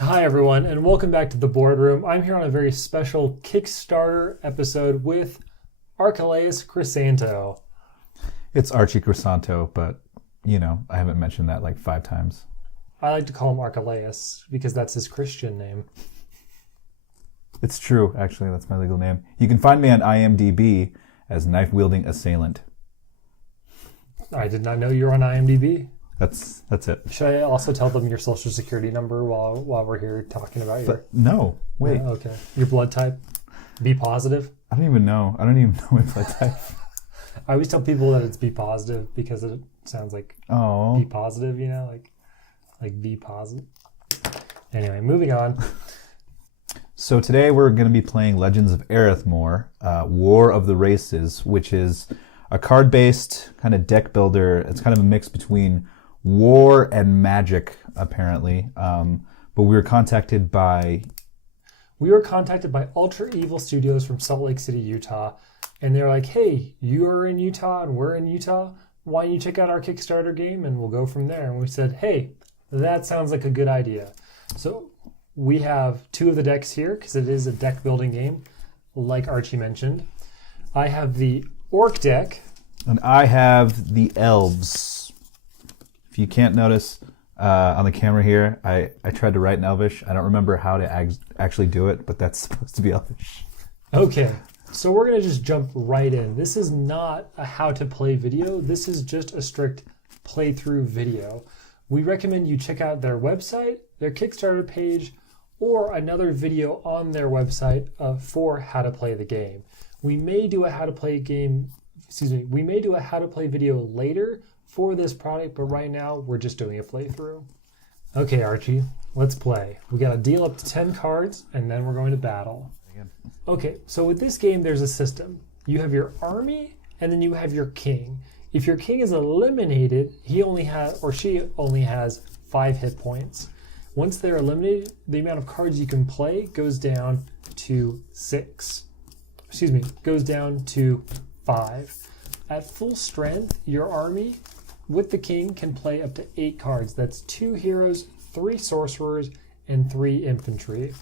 Hi, everyone, and welcome back to the boardroom. I'm here on a very special Kickstarter episode with Archelaus Chrysanto. It's Archie Crisanto, but, I haven't mentioned that like 5 times. I like to call him Archelaus because that's his Christian name. It's true, actually. That's my legal name. You can find me on IMDb as Knife-Wielding Assailant. I did not know you were on IMDb. That's it. Should I also tell them your social security number while we're here talking about your... No, wait. Yeah, okay. Your blood type? B positive? I don't even know my blood type. I always tell people that it's B positive because it sounds like B positive, like B positive. Anyway, moving on. So today we're going to be playing Legends of Aerithmore, War of the Races, which is a card-based kind of deck builder. It's kind of a mix between war and magic, apparently. But we were contacted by Ultra Evil Studios from Salt Lake City, Utah. And they're like, hey, you're in Utah and we're in Utah. Why don't you check out our Kickstarter game and we'll go from there. And we said, hey, that sounds like a good idea. So we have 2 of the decks here because it is a deck building game, like Archie mentioned. I have the Orc deck. And I have the Elves. If you can't notice on the camera here, I tried to write in Elvish. I don't remember how to actually do it, but that's supposed to be Elvish. Okay, so we're going to just jump right in. This is not a how to play video. This is just a strict playthrough video. We recommend you check out their website, their Kickstarter page, or another video on their website for how to play the game. We may do a how to play video later for this product, but right now we're just doing a playthrough. Okay, Archie, let's play. We got to deal up to 10 cards, and then we're going to battle. Okay, so with this game, there's a system. You have your army, and then you have your king. If your king is eliminated, he only has, or she only has 5 hit points. Once they're eliminated, the amount of cards you can play goes down to 5. At full strength, your army with the king can play up to 8 cards. That's 2 heroes, 3 sorcerers, and 3 infantry.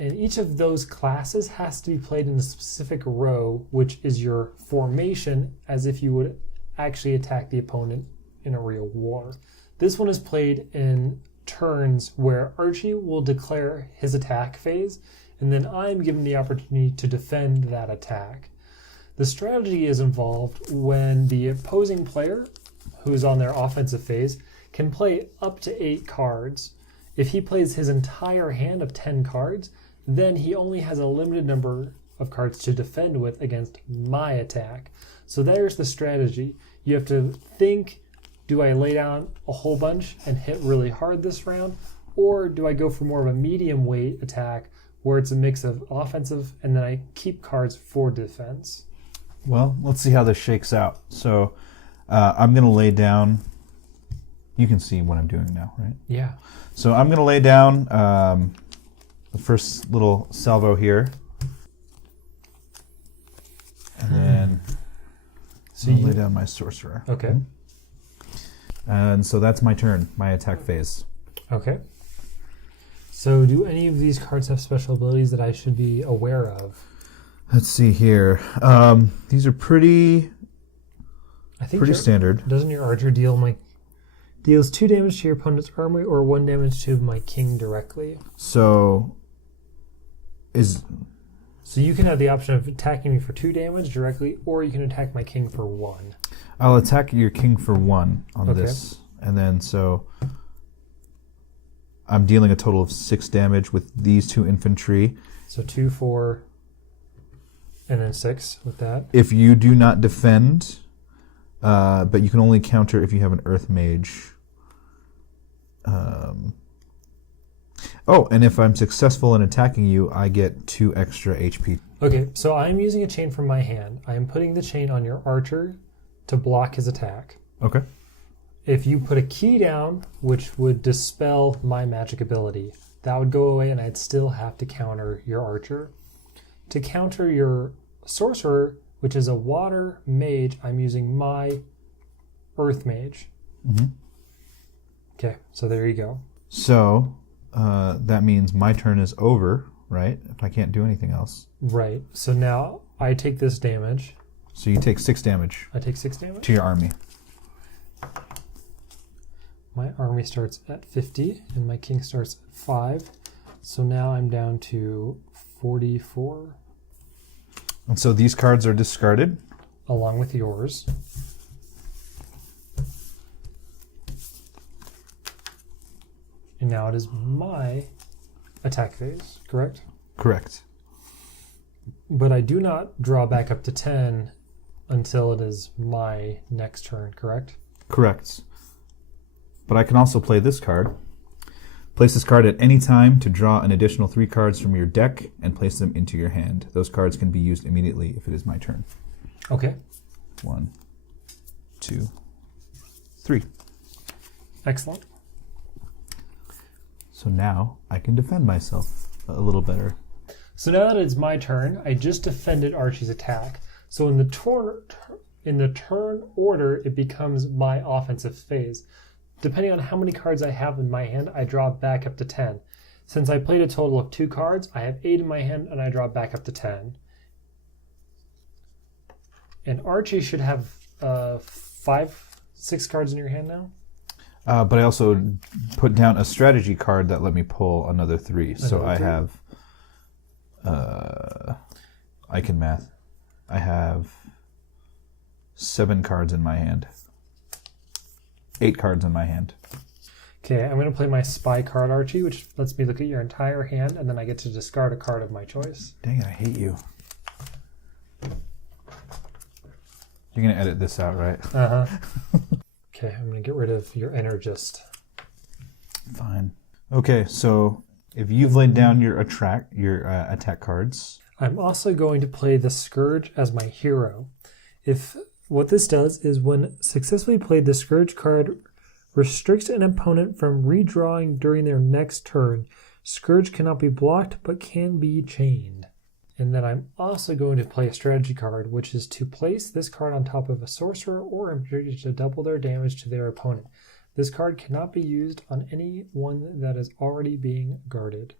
And each of those classes has to be played in a specific row, which is your formation, as if you would actually attack the opponent in a real war. This one is played in turns where Archie will declare his attack phase, and then I'm given the opportunity to defend that attack. The strategy is involved when the opposing player, who's on their offensive phase, can play up to 8 cards. If he plays his entire hand of 10 cards, then he only has a limited number of cards to defend with against my attack. So there's the strategy. You have to think, do I lay down a whole bunch and hit really hard this round? Or do I go for more of a medium weight attack where it's a mix of offensive and then I keep cards for defense? Well, let's see how this shakes out. So I'm going to lay down. You can see what I'm doing now, right? Yeah. So I'm going to lay down the first little salvo here. And then I'll lay down my sorcerer. Okay. And so that's my turn, my attack phase. Okay. So do any of these cards have special abilities that I should be aware of? Let's see here. These are pretty standard. Doesn't your archer deals 2 damage to your opponent's armory or 1 damage to my king directly? So you can have the option of attacking me for 2 damage directly, or you can attack my king for 1. I'll attack your king for 1 on this. And then so I'm dealing a total of 6 damage with these 2 infantry. So 2, 4, and then 6 with that. If you do not defend, but you can only counter if you have an earth mage. And if I'm successful in attacking you, I get 2 extra HP. Okay, so I'm using a chain from my hand. I am putting the chain on your archer to block his attack. Okay. If you put a key down, which would dispel my magic ability, that would go away and I'd still have to counter your archer. To counter your sorcerer, which is a water mage, I'm using my earth mage. Mm-hmm. Okay, so there you go. So that means my turn is over, right? If I can't do anything else. Right. So now I take this damage. So you take 6 damage. I take 6 damage? To your army. My army starts at 50, and my king starts at 5. So now I'm down to 44. And so these cards are discarded. Along with yours. And now it is my attack phase, correct? Correct. But I do not draw back up to 10 until it is my next turn, correct? Correct. But I can also play this card. Place this card at any time to draw an additional 3 cards from your deck and place them into your hand. Those cards can be used immediately if it is my turn. Okay. 1, 2, 3. Excellent. So now I can defend myself a little better. So now that it's my turn, I just defended Archie's attack. So in the turn order, it becomes my offensive phase. Depending on how many cards I have in my hand, I draw back up to 10. Since I played a total of 2 cards, I have 8 in my hand, and I draw back up to 10. And Archie should have 6 cards in your hand now? But I also put down a strategy card that let me pull another 3. So I have... I can math. I have 7 cards in my hand. 8 cards in my hand. Okay, I'm going to play my spy card, Archie, which lets me look at your entire hand, and then I get to discard a card of my choice. Dang it, I hate you. You're going to edit this out, right? Uh-huh. Okay, I'm going to get rid of your energist. Fine. Okay, so if you've laid down your attack cards... I'm also going to play the Scourge as my hero. What this does is when successfully played, the Scourge card restricts an opponent from redrawing during their next turn. Scourge cannot be blocked, but can be chained. And then I'm also going to play a strategy card, which is to place this card on top of a sorcerer or infantry to double their damage to their opponent. This card cannot be used on anyone that is already being guarded.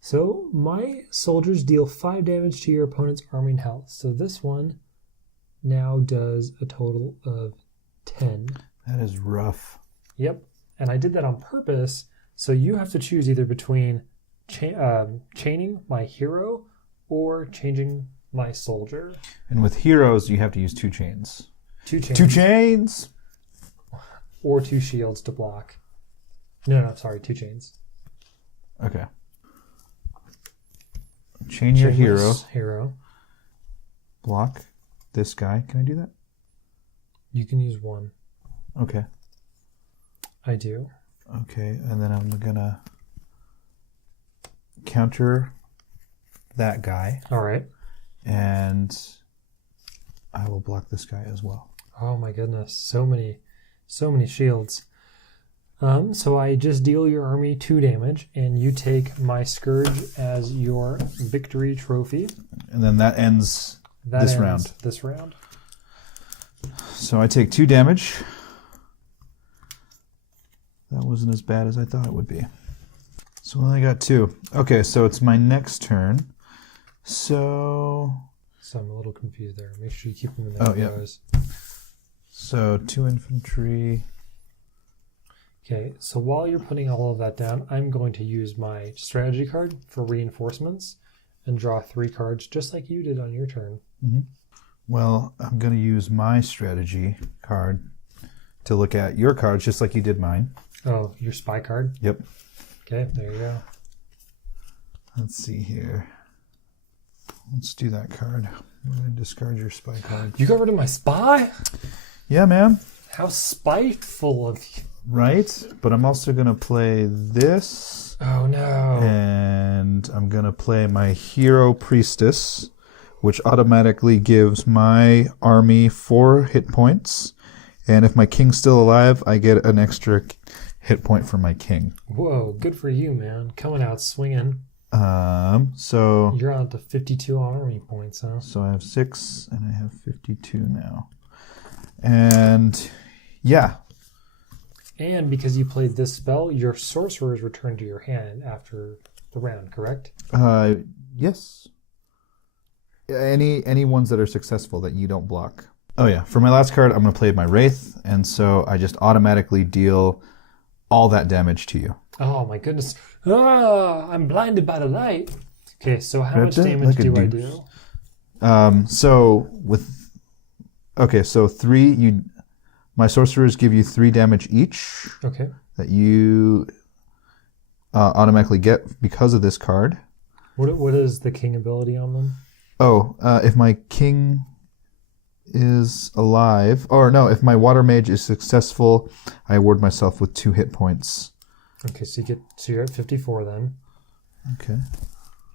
So my soldiers deal 5 damage to your opponent's army and health. So this one now does a total of 10. That is rough. Yep. And I did that on purpose. So you have to choose either between chaining my hero or changing my soldier. And with heroes, you have to use 2 chains. 2 chains. 2 chains! Or 2 shields to block. No, sorry, 2 chains. Okay. Chain your hero. Block this guy. Can I do that? You can use 1. Okay. I do. Okay, and then I'm gonna counter that guy. All right. And I will block this guy as well. Oh my goodness, so many shields. So I just deal your army 2 damage, and you take my Scourge as your victory trophy. And then that ends this round. This round. So I take 2 damage. That wasn't as bad as I thought it would be. So I only got 2. Okay, so it's my next turn. So I'm a little confused there. Make sure you keep them in there. Oh, yeah. So 2 infantry. Okay, so while you're putting all of that down, I'm going to use my strategy card for reinforcements and draw 3 cards just like you did on your turn. Mm-hmm. Well, I'm going to use my strategy card to look at your cards just like you did mine. Oh, your spy card? Yep. Okay, there you go. Let's see here. Let's do that card. I'm going to discard your spy card. You got rid of my spy? Yeah, man. How spiteful of you. Right? But I'm also going to play this. Oh, no. And I'm going to play my hero priestess, which automatically gives my army 4 hit points. And if my king's still alive, I get an extra hit point for my king. Whoa, good for you, man. Coming out swinging. So you're on to 52 army points, huh? So I have 6, and I have 52 now. And yeah, And because you played this spell, your sorcerer is returned to your hand after the round, correct? Yes. Any ones that are successful that you don't block. Oh yeah, for my last card, I'm going to play my Wraith, and so I just automatically deal all that damage to you. Oh my goodness. Ah, I'm blinded by the light. Okay, so how much That's damage like a do I deuce. do? So 3, my sorcerers give you 3 damage each Okay. that you automatically get because of this card. What is the king ability on them? Oh, if my king is alive, or no, if my water mage is successful, I award myself with 2 hit points. Okay, so you're at 54 then. Okay.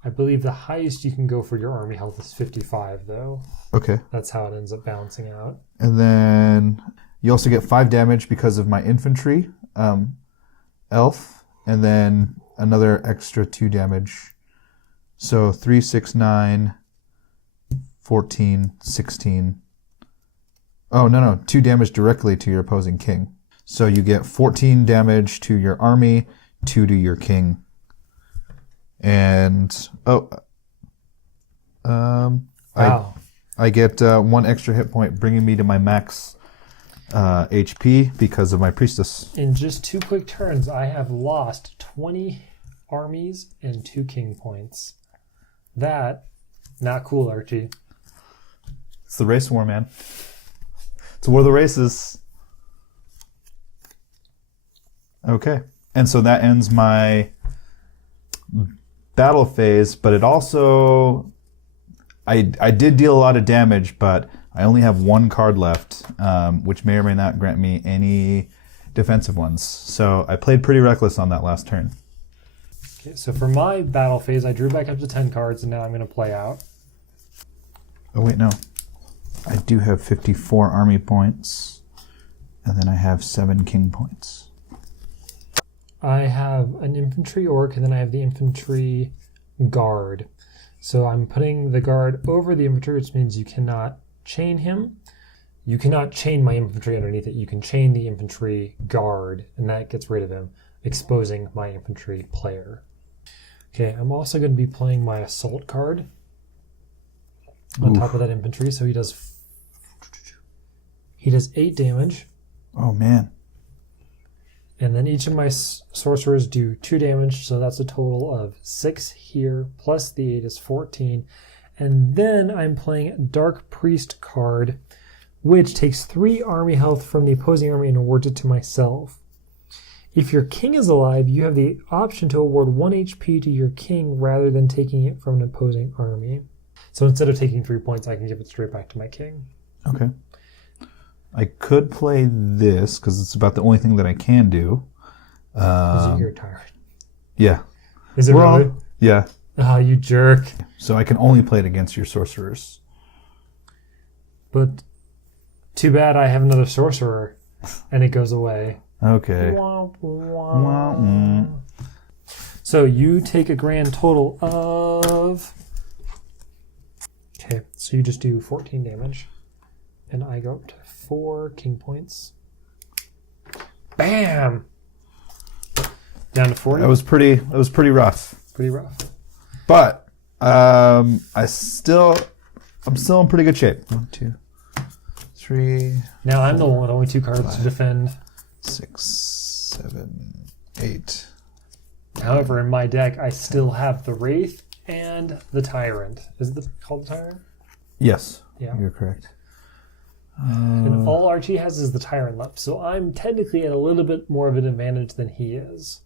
I believe the highest you can go for your army health is 55 though. Okay. That's how it ends up balancing out. And then you also get 5 damage because of my infantry elf, and then another extra 2 damage. So 3, 6, 9, 14, 16. Oh, no. 2 damage directly to your opposing king. So you get 14 damage to your army, 2 to your king. And, Wow. I get 1 extra hit point, bringing me to my max HP because of my priestess. In just 2 quick turns, I have lost 20 armies and 2 king points. That, not cool, Archie. It's the race war, man. It's a war of the races. Okay. And so that ends my battle phase, but it also... I did deal a lot of damage, but I only have 1 card left, which may or may not grant me any defensive ones. So I played pretty reckless on that last turn. Okay, so for my battle phase, I drew back up to 10 cards, and now I'm going to play out. Oh, wait, no. I do have 54 army points, and then I have 7 king points. I have an infantry orc, and then I have the infantry guard. So I'm putting the guard over the infantry, which means you cannot chain him. You cannot chain my infantry underneath it. You can chain the infantry guard, and that gets rid of him, exposing my infantry player. Okay, I'm also going to be playing my assault card on top of that infantry. So he does 8 damage. Oh, man. And then each of my sorcerers do 2 damage, so that's a total of 6 here, plus the 8 is 14. And then I'm playing Dark Priest card, which takes 3 army health from the opposing army and awards it to myself. If your king is alive, you have the option to award 1 HP to your king rather than taking it from an opposing army. So instead of taking 3 points, I can give it straight back to my king. Okay. I could play this, because it's about the only thing that I can do. Is it your tyrant? Yeah. Is it really? Yeah. Ah, you jerk. So I can only play it against your sorcerers. But too bad I have another sorcerer, and it goes away. Okay. So you take a grand total of... Okay, so you just do 14 damage. And I go up to 4 king points. Bam! Down to 40. That was pretty rough. Pretty rough. But I'm still in pretty good shape. 1, 2, 3. Now I'm the one with only 2 cards to defend. 6, 7, 8. However, in my deck, I still have the Wraith and the Tyrant. Is it called the Tyrant? Yes. Yeah. You're correct. And all Archie has is the Tyrant left. So I'm technically at a little bit more of an advantage than he is.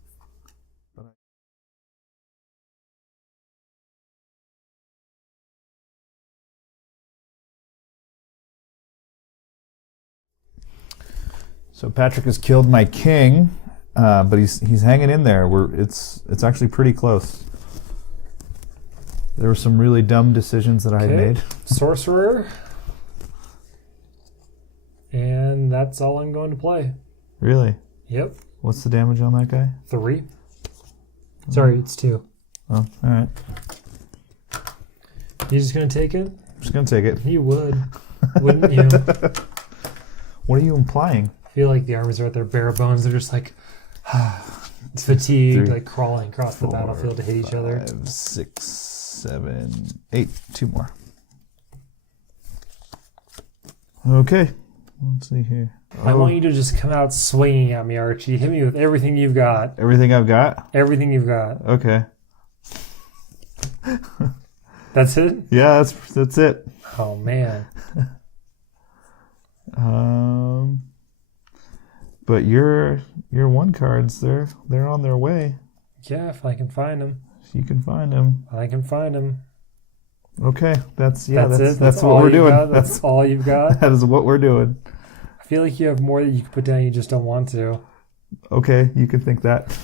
So Patrick has killed my king, but he's hanging in there. It's actually pretty close. There were some really dumb decisions that I had made. Sorcerer. And that's all I'm going to play. Really? Yep. What's the damage on that guy? 3. Sorry, it's 2. Oh, all right. You just going to take it? I'm just going to take it. You would. Wouldn't you? What are you implying? feel like the armies are at their bare bones. They're just like fatigued, 3, like crawling across the battlefield to hit each other. 5, 6, 7, 8. 2 more. Okay. Let's see here. I want you to just come out swinging at me, Archie. Hit me with everything you've got. Everything I've got? Everything you've got. Okay. That's it? Yeah, that's it. Oh, man. But your 1 cards, they're on their way. Yeah, if I can find them. If you can find them. I can find them. Okay, that's it? That's what we're doing. That's all you've got? That is what we're doing. I feel like you have more that you can put down, you just don't want to. Okay, you can think that.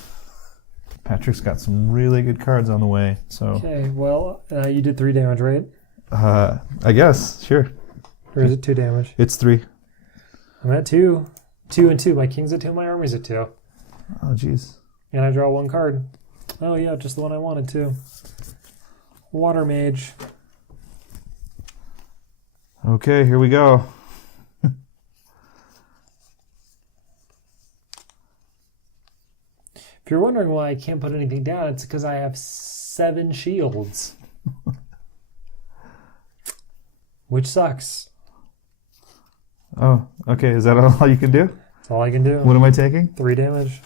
Patrick's got some really good cards on the way, so... Okay, well, you did 3 damage, right? I guess, sure. Or is it 2 damage? It's 3. I'm at 2. 2 and 2. My king's at 2, my army's at 2. Oh, jeez. And I draw 1 card. Oh, yeah, just the one I wanted, too. Water mage. Okay, here we go. If you're wondering why I can't put anything down, it's because I have 7 shields. Which sucks. Oh, okay. Is that all you can do? That's all I can do. What am I taking? 3 damage.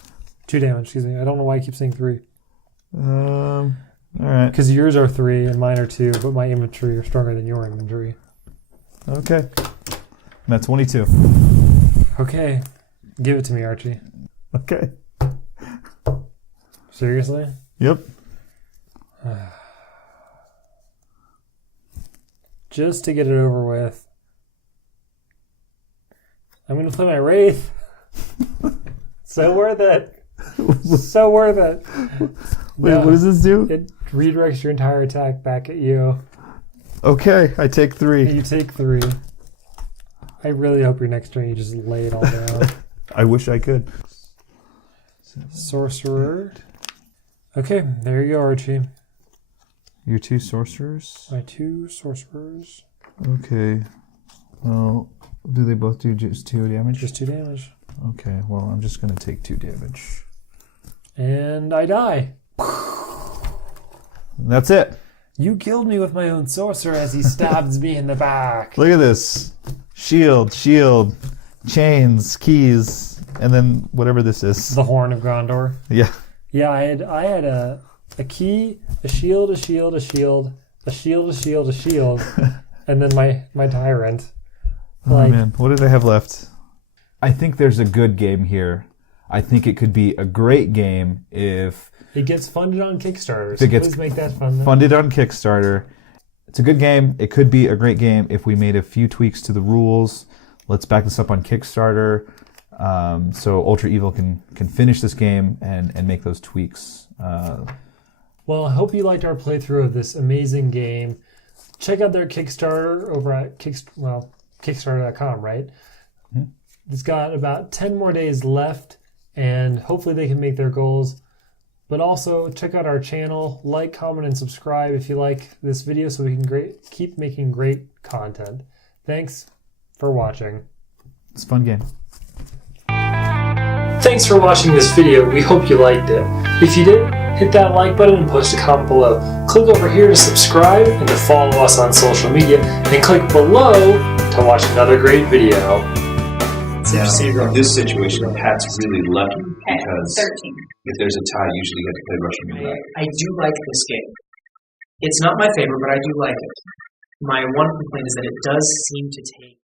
2 damage, excuse me. I don't know why I keep saying 3. All right. Because yours are 3 and mine are 2, but my infantry are stronger than your infantry. Okay. I'm at 22. Okay. Give it to me, Archie. Okay. Seriously? Yep. Just to get it over with. I'm going to play my Wraith. So worth it. So worth it. Wait, No, what does this do? it redirects your entire attack back at you. Okay, I take 3. You take 3. I really hope your next turn you just lay it all down. I wish I could. Sorcerer. Okay, there you go, Archie. Your 2 sorcerers? My 2 sorcerers. Okay. Well, do they both do just 2 damage? Just 2 damage. Okay, well, I'm just going to take 2 damage. And I die. That's it. You killed me with my own sorcerer as he stabs me in the back. Look at this. Shield, chains, keys, and then whatever this is. The Horn of Gondor. Yeah. Yeah, I had a key, a shield, a shield, a shield, a shield, a shield, a shield, and then my tyrant. Oh man, what did I have left? I think there's a good game here. I think it could be a great game if it gets funded on Kickstarter. If it gets please make that fun. funded on Kickstarter. It's a good game. It could be a great game if we made a few tweaks to the rules. Let's back this up on Kickstarter. So Ultra Evil can finish this game and make those tweaks. Well, I hope you liked our playthrough of this amazing game. Check out their Kickstarter over at Kickstarter.com, right? Mm-hmm. It's got about 10 more days left, and hopefully they can make their goals. But also, check out our channel, like, comment, and subscribe if you like this video so we can keep making great content. Thanks for watching. It's a fun game. Thanks for watching this video. We hope you liked it. If you did, hit that like button and post a comment below. Click over here to subscribe and to follow us on social media, and click below to watch another great video. Yeah, in this situation, Pat's really lucky because 13. if there's a tie, usually you have to play Russian roulette. I do like this game. It's not my favorite, but I do like it. My one complaint is that it does seem to take